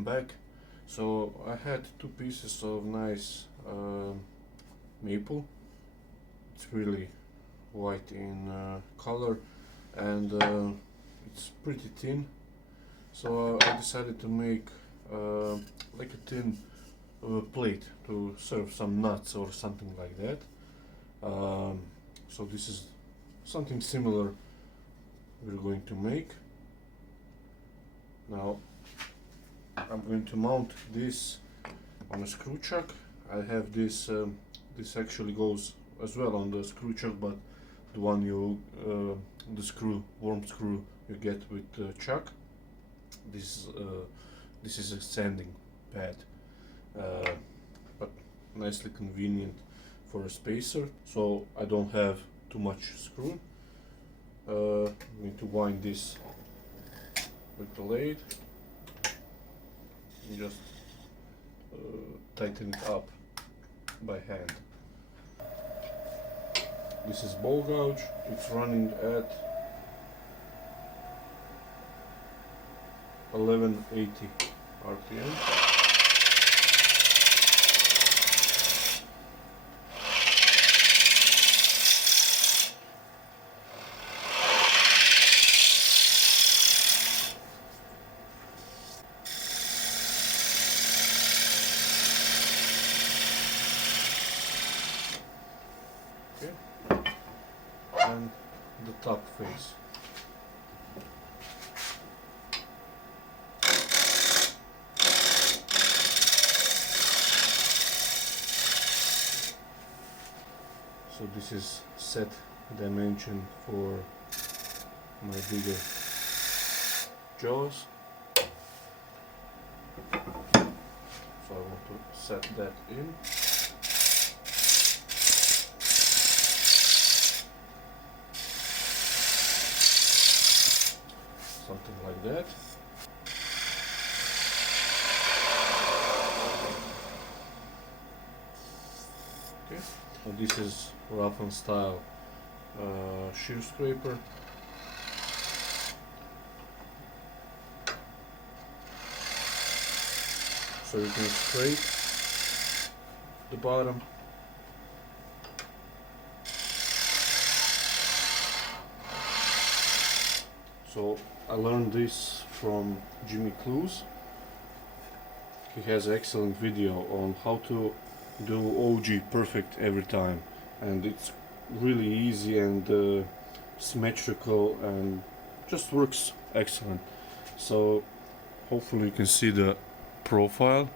welcome back. So I had two pieces of nice maple. It's really white in color, and it's pretty thin. So I decided to make like a thin plate to serve some nuts or something like that. So this is something similar we're going to make. Now I'm going to mount this on a screw chuck. I have this, this actually goes as well on the screw chuck, but the one the screw, worm screw you get with the chuck. This is a sanding pad, but nicely convenient for a spacer, so I don't have too much screw. I'm going to wind this with the lathe and just tighten it up by hand. This is ball gouge. It's running at 1180 RPM. And the top face. So this is set dimension for my bigger jaws. So I want to set that in. Something like that. Okay. So this is rough and style shear scraper. So you can scrape the bottom. So I learned this from CLEWES. He has an excellent video on how to do OG perfect every time, and it's really easy and symmetrical and just works excellent. So hopefully you can see the profile.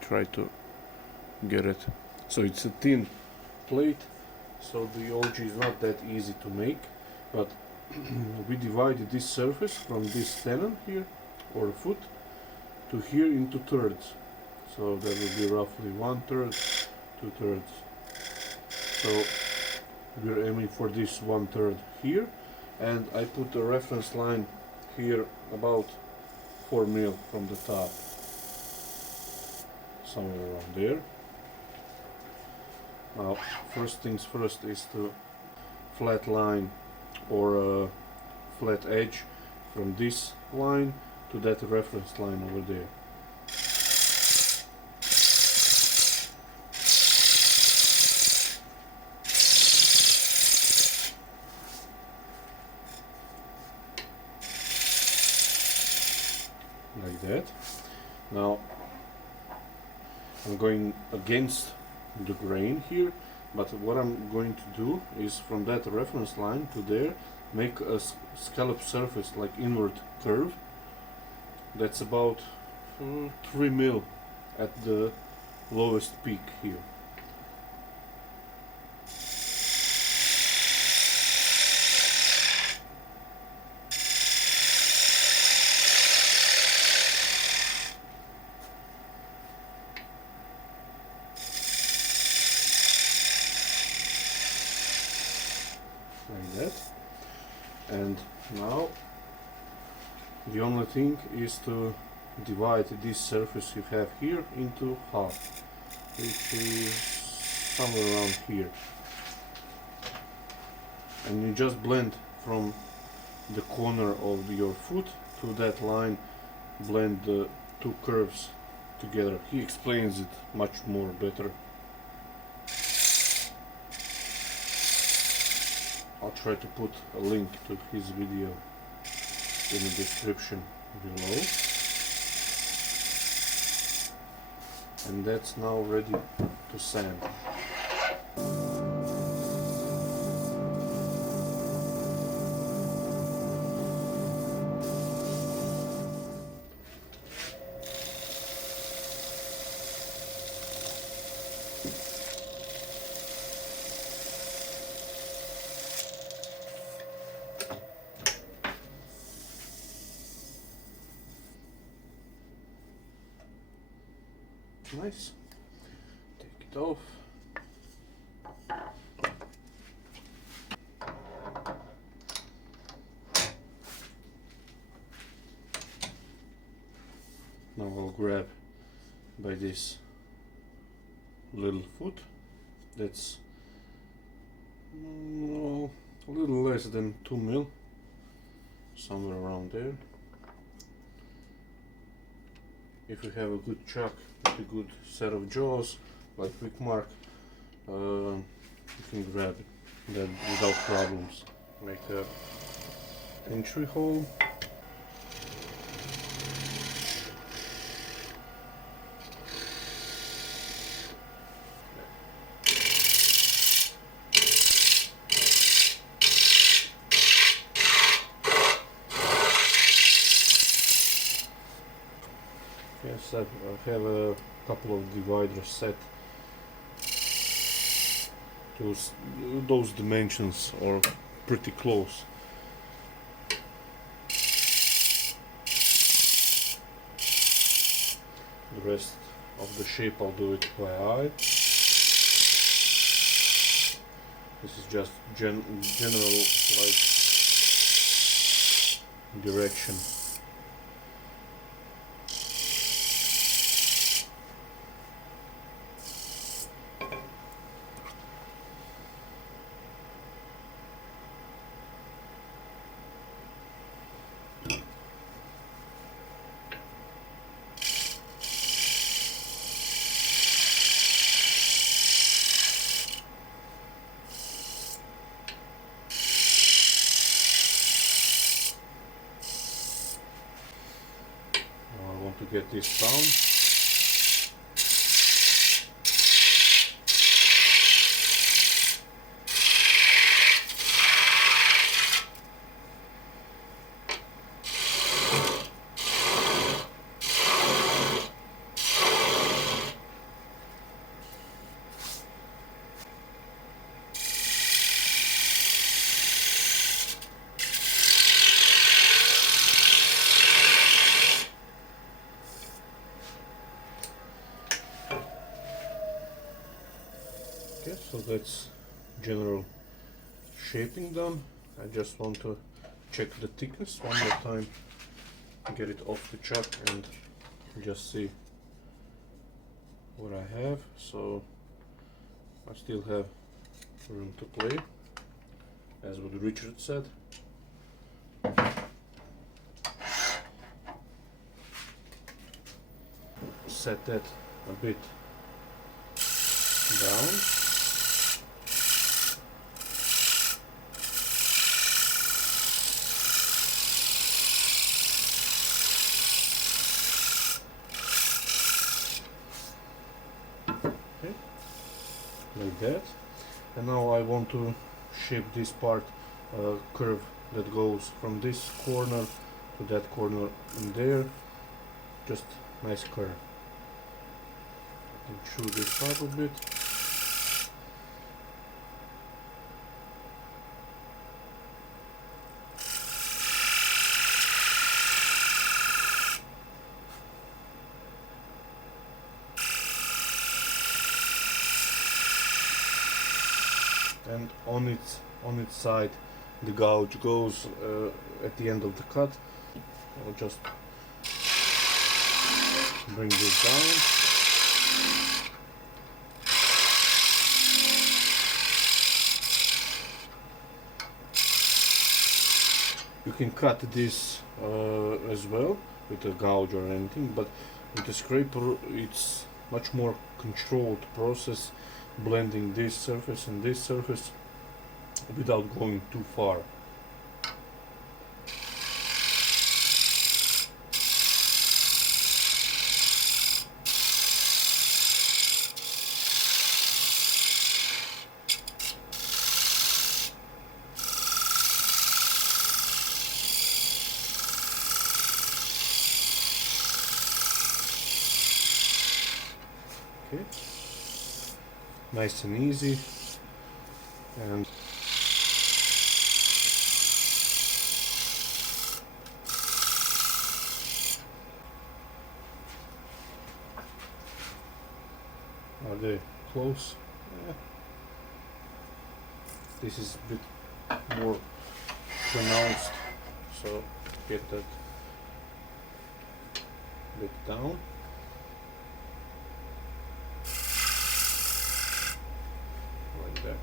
Try to get it. So it's a thin plate, so the OG is not that easy to make, but we divided this surface from this tenon here, or foot, to here into thirds. So that will be roughly 1/3, 2/3. So we're aiming for this 1/3 here, and I put a reference line here about 4 mil from the top, somewhere around there. Now, first things first is to flat line or a flat edge from this line to that reference line over there. Like that. Now I'm going against the grain here, but what I'm going to do is from that reference line to there make a scallop surface, like inward curve, that's about 3 mil at the lowest peak here. Like that. And now the only thing is to divide this surface you have here into half, which is somewhere around here, and you just blend from the corner of your foot to that line, blend the two curves together. He explains it much more better. I'll try to put a link to his video in the description below. And that's now ready to sand. Nice. Take it off. Now I'll grab by this little foot that's a little less than 2 mil, somewhere around there. If you have a good chuck with a good set of jaws like Quick Mark, you can grab that without problems. Make a entry hole. Yes, I have a couple of dividers set. Those dimensions are pretty close. The rest of the shape I'll do it by eye. This is just general like direction. To get this down. Okay, so that's general shaping done. I just want to check the thickness one more time, get it off the chuck and just see what I have. So I still have room to play, as what Richard said. Set that a bit down. Okay, like that. And now I want to shape this part, curve that goes from this corner to that corner in there. Just nice curve. I can chew this up a bit. And on its side the gouge goes at the end of the cut. I'll just bring this down. You can cut this as well, with a gouge or anything, but with a scraper it's much more controlled process, blending this surface and this surface without going too far. Okay, nice and easy. And are they close? Yeah. This is a bit more pronounced, so get that bit down. Like that.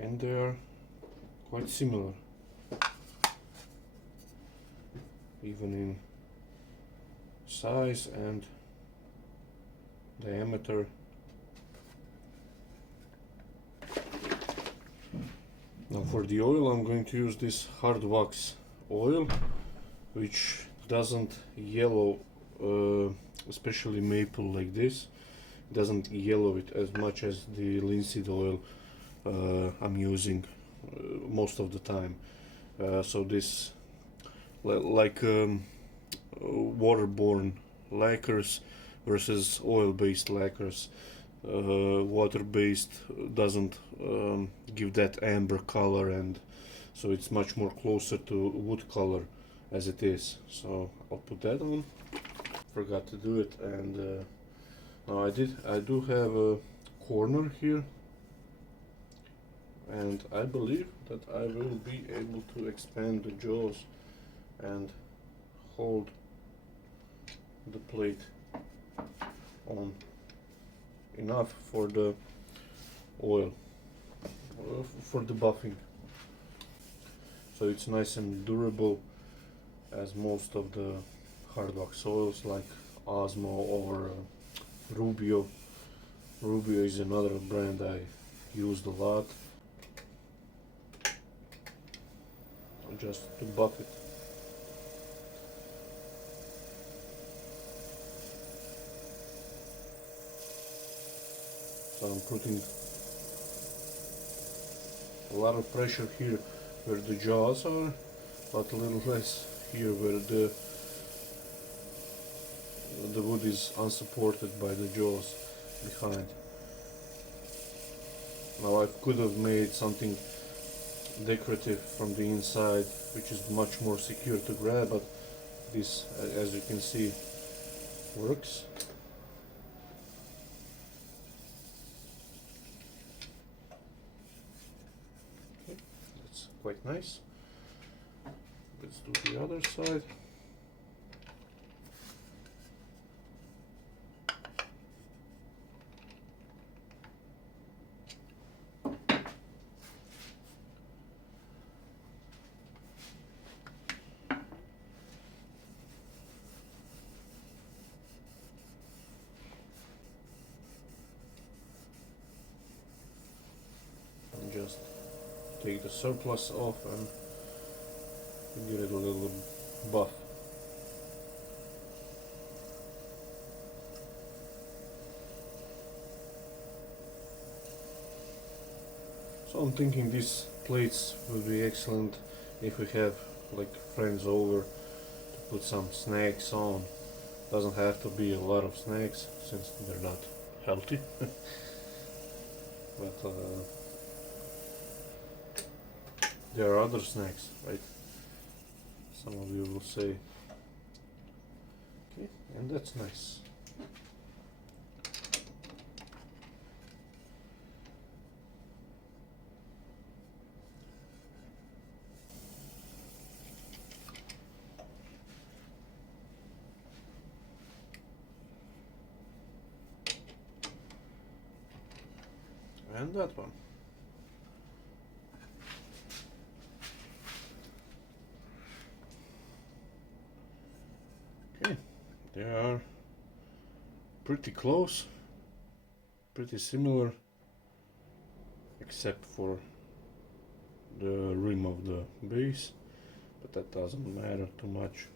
And they are quite similar, even in size and diameter. Now for the oil I'm going to use this hard wax oil, which doesn't yellow, especially maple like this, doesn't yellow it as much as the linseed oil I'm using most of the time. So this, like waterborne lacquers versus oil-based lacquers, water-based doesn't give that amber color, and so it's much more closer to wood color as it is. So I'll put that on. Forgot to do it, and now I do have a corner here, and I believe that I will be able to expand the jaws and hold the plate on enough for the oil, for the buffing. So it's nice and durable, as most of the hard wax oils like Osmo or Rubio. Rubio is another brand I used a lot, just to buff it. So I'm putting a lot of pressure here where the jaws are, but a little less here where the wood is unsupported by the jaws behind. Now I could have made something decorative from the inside, which is much more secure to grab, but this, as you can see, works. Okay, that's quite nice. Let's do the other side. Just take the surplus off and give it a little buff. So I'm thinking these plates will be excellent if we have like friends over to put some snacks on, Doesn't have to be a lot of snakes since they're not healthy. But there are other snakes, right? Some of you will say, okay, and that's nice. And that one. Okay, they are pretty close, pretty similar, except for the rim of the base, but that doesn't matter too much.